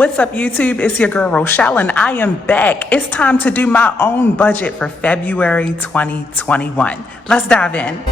What's up, YouTube? It's your girl Rochelle, and I am back. It's time to do my own budget for February 2021. Let's dive in.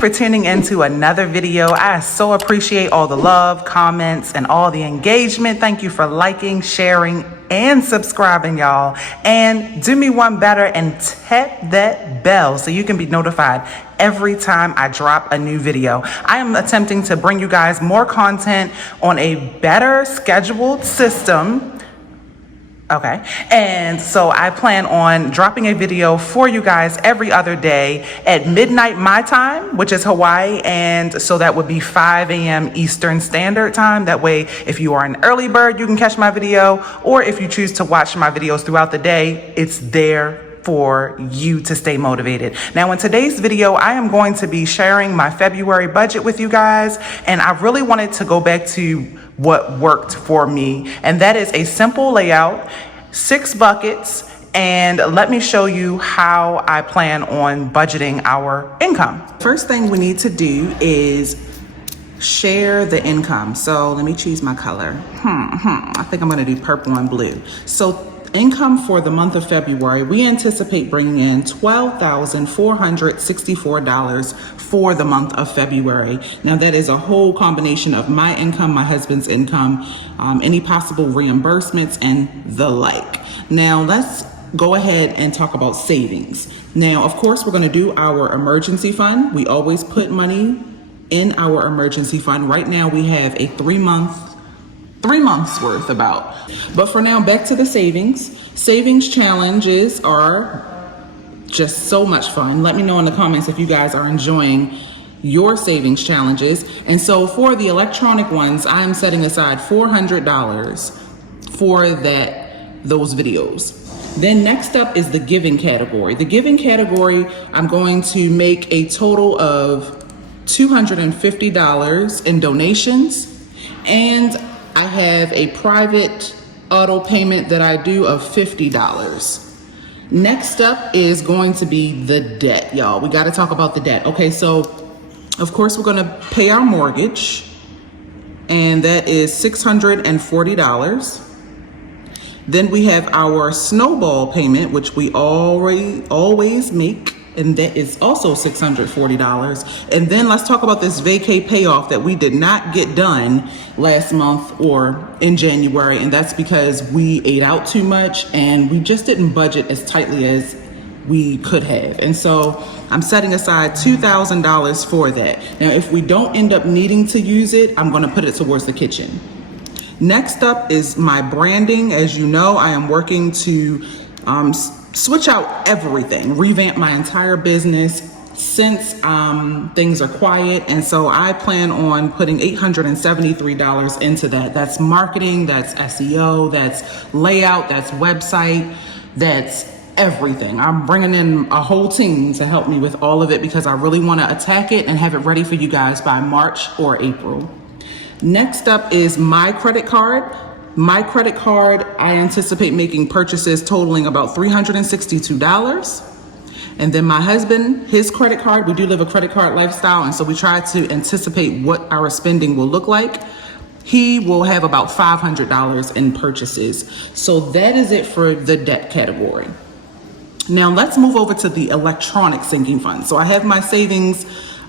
For tuning into another video. I so appreciate all the love, comments, and all the engagement. Thank you for liking, sharing, and subscribing, y'all. And do me one better and tap that bell so you can be notified every time I drop a new video. I am attempting to bring you guys more content on a better scheduled system. Okay, and so I plan on dropping a video for you guys every other day at midnight my time, which is Hawaii, and so that would be 5 a.m. Eastern Standard Time. That way, if you are an early bird, you can catch my video, or if you choose to watch my videos throughout the day, it's there for you to stay motivated. Now, in today's video, I am going to be sharing my February budget with you guys, and I really wanted to go back to what worked for me, and that is a simple layout, 6 buckets, and let me show you how I plan on budgeting our income. First thing we need to do is share the income. So let me choose my color. I think I'm gonna do purple and blue. So income for the month of February, we anticipate bringing in $12,464 for the month of February. Now that is a whole combination of my income, my husband's income, any possible reimbursements and the like. Now let's go ahead and talk about savings. Now, of course, we're gonna do our emergency fund. We always put money in our emergency fund. Right now we have a 3 months worth about. But for now, back to the savings. Savings challenges are just so much fun. Let me know in the comments if you guys are enjoying your savings challenges. And so for the electronic ones, I'm setting aside $400 for those videos. Then next up is the giving category. The giving category, I'm going to make a total of $250 in donations, and I have a private auto payment that I do of $50. Next up is going to be the debt, y'all. We got to talk about the debt. Okay, so of course we're going to pay our mortgage, and that is $640. Then we have our snowball payment, which we always make, and that is also $640. And then let's talk about this vacay payoff that we did not get done last month or in January, and that's because we ate out too much and we just didn't budget as tightly as we could have. And so I'm setting aside $2,000 for that. Now, if we don't end up needing to use it, I'm gonna put it towards the kitchen. Next up is my branding. As you know, I am working to switch out everything, revamp my entire business since things are quiet. And so I plan on putting $873 into that. That's marketing, that's SEO, that's layout, that's website, that's everything. I'm bringing in a whole team to help me with all of it because I really want to attack it and have it ready for you guys by March or April. Next up is my credit card. My credit card, I anticipate making purchases totaling about $362. And then my husband, his credit card, we do live a credit card lifestyle, and so we try to anticipate what our spending will look like. He will have about $500 in purchases. So that is it for the debt category. Now let's move over to the electronic sinking fund. So I have my savings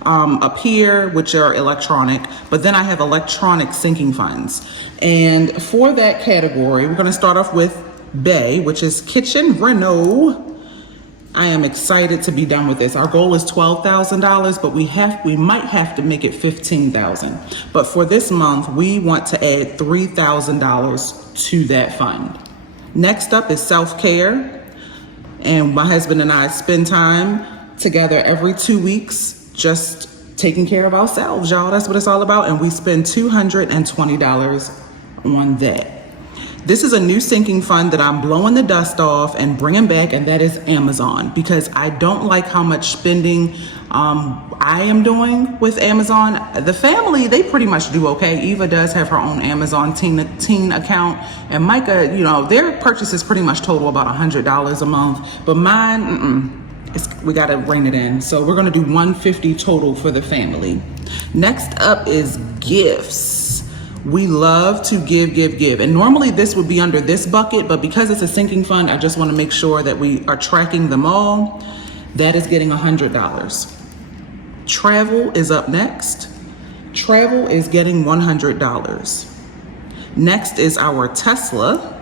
up here, which are electronic, but then I have electronic sinking funds. And for that category, we're going to start off with Bay, which is kitchen reno. I am excited to be done with this. Our goal is $12,000, but we might have to make it $15,000. But for this month, we want to add $3,000 to that fund. Next up is self-care. And my husband and I spend time together every 2 weeks just taking care of ourselves, y'all. That's what it's all about. And we spend $220 on that. This is a new sinking fund that I'm blowing the dust off and bringing back, and that is Amazon, because I don't like how much spending I am doing with Amazon. The family, they pretty much do okay. Eva does have her own Amazon teen account, and Micah, you know, their purchases pretty much total about $100 a month, but mine, we gotta rein it in. So we're gonna do 150 total for the family. Next up is gifts. We love to give. And normally this would be under this bucket, but because it's a sinking fund, I just wanna make sure that we are tracking them all. That is getting $100. Travel is up next. Travel is getting $100. Next is our Tesla,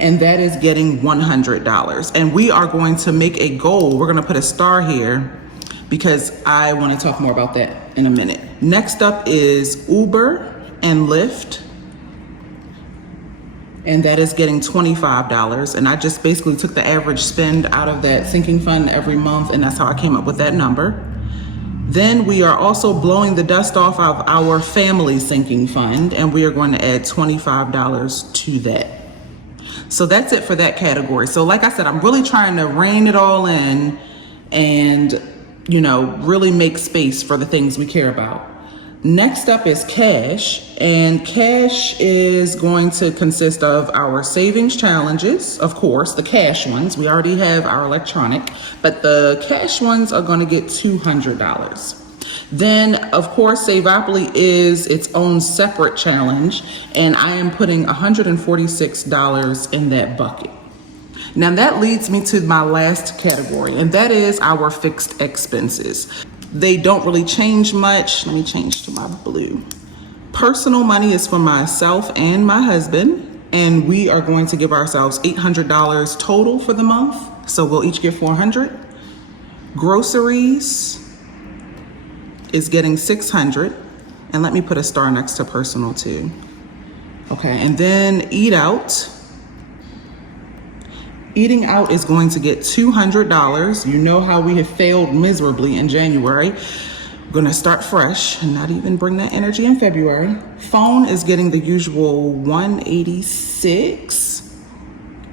and that is getting $100. And we are going to make a goal. We're gonna put a star here because I wanna talk more about that in a minute. Next up is Uber and Lyft, and that is getting $25. And I just basically took the average spend out of that sinking fund every month, and that's how I came up with that number. Then we are also blowing the dust off of our family sinking fund, and we are going to add $25 to that. So that's it for that category. So like I said, I'm really trying to rein it all in and, really make space for the things we care about. Next up is cash, and cash is going to consist of our savings challenges, of course, the cash ones. We already have our electronic, but the cash ones are going to get $200. Then, of course, Saveopoly is its own separate challenge, and I am putting $146 in that bucket. Now that leads me to my last category, and that is our fixed expenses. They don't really change much. Let me change to my blue. Personal money is for myself and my husband, and we are going to give ourselves $800 total for the month. So we'll each get $400. Groceries is getting $600, and let me put a star next to personal too. Okay, and then eat out. Eating out is going to get $200. You know how we have failed miserably in January. I'm gonna start fresh and not even bring that energy in February. Phone is getting the usual $186.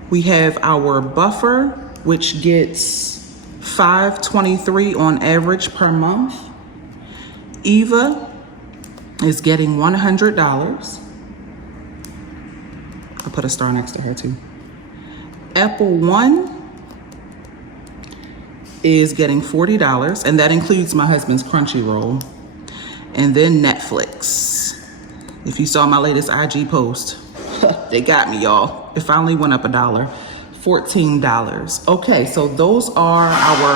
We have our buffer, which gets $523 on average per month. Eva is getting $100. I'll put a star next to her too. Apple One is getting $40, and that includes my husband's Crunchyroll. And then Netflix. If you saw my latest IG post, they got me, y'all. It finally went up $1, $14. Okay, so those are our...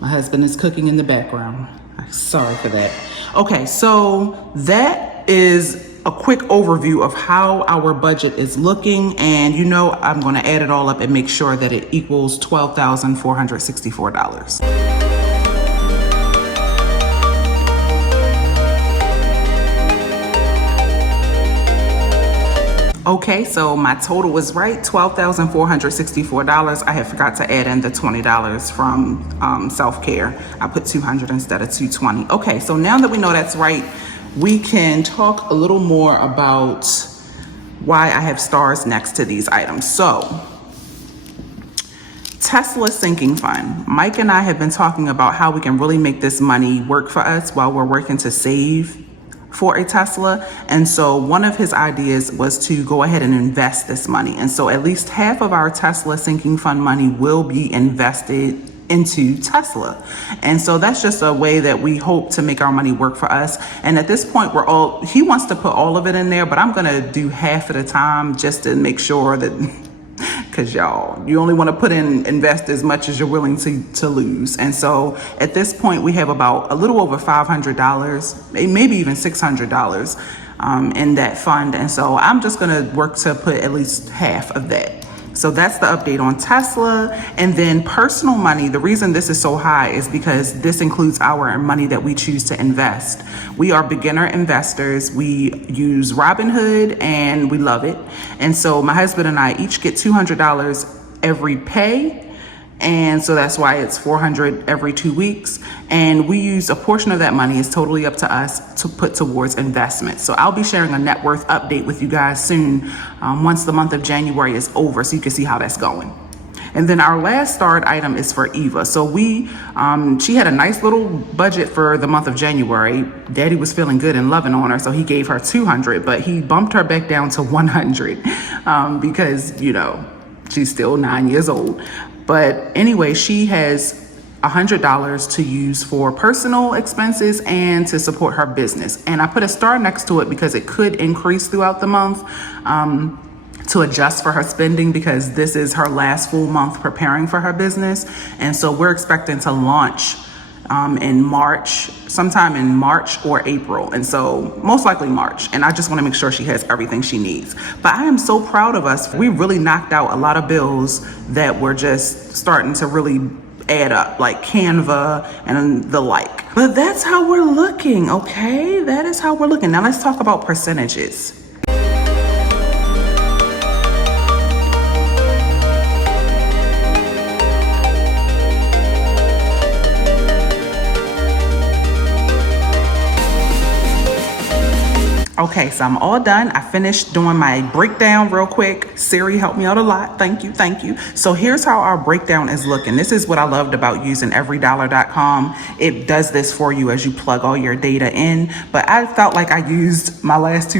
My husband is cooking in the background. Sorry for that. Okay, so that is a quick overview of how our budget is looking, and I'm going to add it all up and make sure that it equals $12,464. Okay, so my total was right, $12,464. I had forgot to add in the $20 from self-care. I put $200 instead of $220. Okay, so now that we know that's right, we can talk a little more about why I have stars next to these items. So, Tesla sinking fund. Mike and I have been talking about how we can really make this money work for us while we're working to save for a Tesla. And so one of his ideas was to go ahead and invest this money. And so at least half of our Tesla sinking fund money will be invested into Tesla. And so that's just a way that we hope to make our money work for us. And at this point, he wants to put all of it in there, but I'm gonna do half at a time just to make sure that, because y'all, you only want to invest as much as you're willing to lose. And so at this point, we have about a little over $500, maybe even $600 in that fund. And so I'm just gonna work to put at least half of that. So that's the update on Tesla. And then personal money, the reason this is so high is because this includes our money that we choose to invest. We are beginner investors. We use Robinhood and we love it. And so my husband and I each get $200 every pay. And so that's why it's $400 every 2 weeks. And we use a portion of that money, is totally up to us, to put towards investment. So I'll be sharing a net worth update with you guys soon, once the month of January is over, so you can see how that's going. And then our last starred item is for Eva. So she had a nice little budget for the month of January. Daddy was feeling good and loving on her, so he gave her $200, but he bumped her back down to $100 because, She's still 9 years old. But anyway, she has $100 to use for personal expenses and to support her business. And I put a star next to it because it could increase throughout the month, to adjust for her spending, because this is her last full month preparing for her business. And so we're expecting to launch in March, sometime in March or April. And so most likely March. And I just want to make sure she has everything she needs. But I am so proud of us. We really knocked out a lot of bills that were just starting to really add up, like Canva and the like. But that's how we're looking, okay? That is how we're looking. Now let's talk about percentages. Okay, so I'm all done. I finished doing my breakdown real quick. Siri helped me out a lot. Thank you, thank you. So here's how our breakdown is looking. This is what I loved about using everydollar.com. It does this for you as you plug all your data in. But I felt like I used my last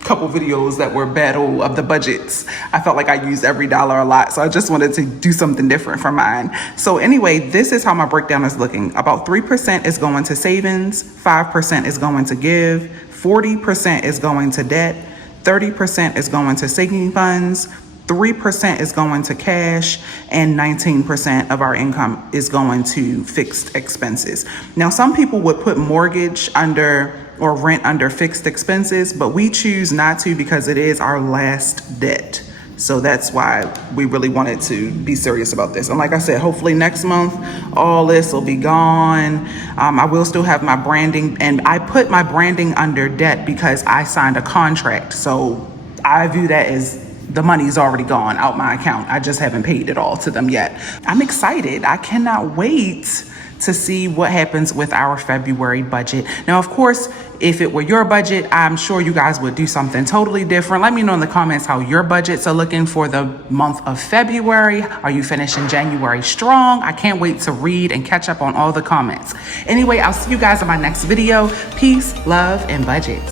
couple videos that were battle of the budgets. I felt like I used every dollar a lot, so I just wanted to do something different for mine. So anyway, this is how my breakdown is looking. About 3% is going to savings, 5% is going to give, 40% is going to debt, 30% is going to sinking funds, 3% is going to cash, and 19% of our income is going to fixed expenses. Now, some people would put mortgage under or rent under fixed expenses, but we choose not to because it is our last debt. So that's why we really wanted to be serious about this. And like I said, hopefully next month, all this will be gone. I will still have my branding, and I put my branding under debt because I signed a contract. So I view that as the money's already gone out my account. I just haven't paid it all to them yet. I'm excited. I cannot wait to see what happens with our February budget. Now, of course, if it were your budget, I'm sure you guys would do something totally different. Let me know in the comments how your budgets are looking for the month of February. Are you finishing January strong? I can't wait to read and catch up on all the comments. Anyway, I'll see you guys in my next video. Peace, love, and budget.